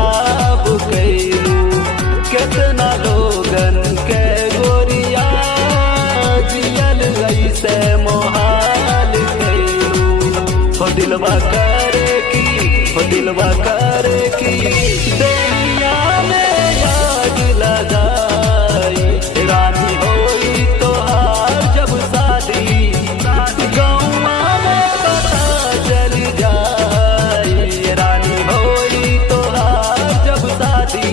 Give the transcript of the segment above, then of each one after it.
खराब कैलू, कितना लोगन के गोरिया जियल ऐसे मोहाल कैलू। हो दिलवा करे की, हो दिलवा करे की दुनिया में आग लगाई। रानी होई तोहार जब शादी, गौवा में पता चल जाई। रानी होई तोहार जब शादी।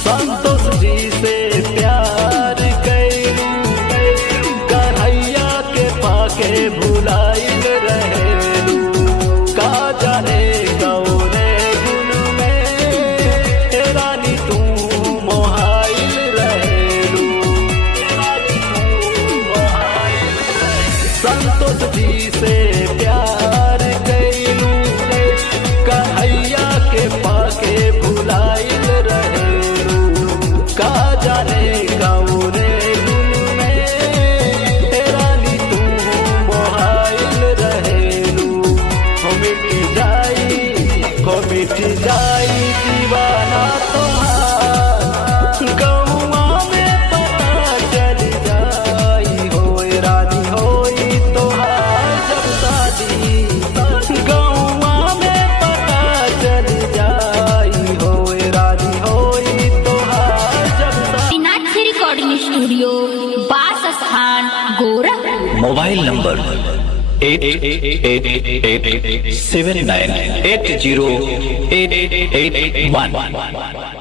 संतोष जी से प्यार कैलू, कन्हैया के पाके भुलाइल रहेलू। का जाने गौरे गुन में रानी तू मोहाइल रहेलू। संतोष जी से प्यार कैलू, कन्हैया के पाके भुलाइल रहेलू। का जाने गौरे गुन में रानी तू मोहाइल रहेलू। हो मिट जाई दीवाना तोहार, गौवा में पता चल जाई। होए रानी होई तोहार जब शादी, गौवा में पता चल जाई। होए रानी होई तोहार जब शादी। मीनाक्षी रिकॉर्डिंग स्टूडियो, बास स्थान, गोरखपुर। Mobile number 888879808881।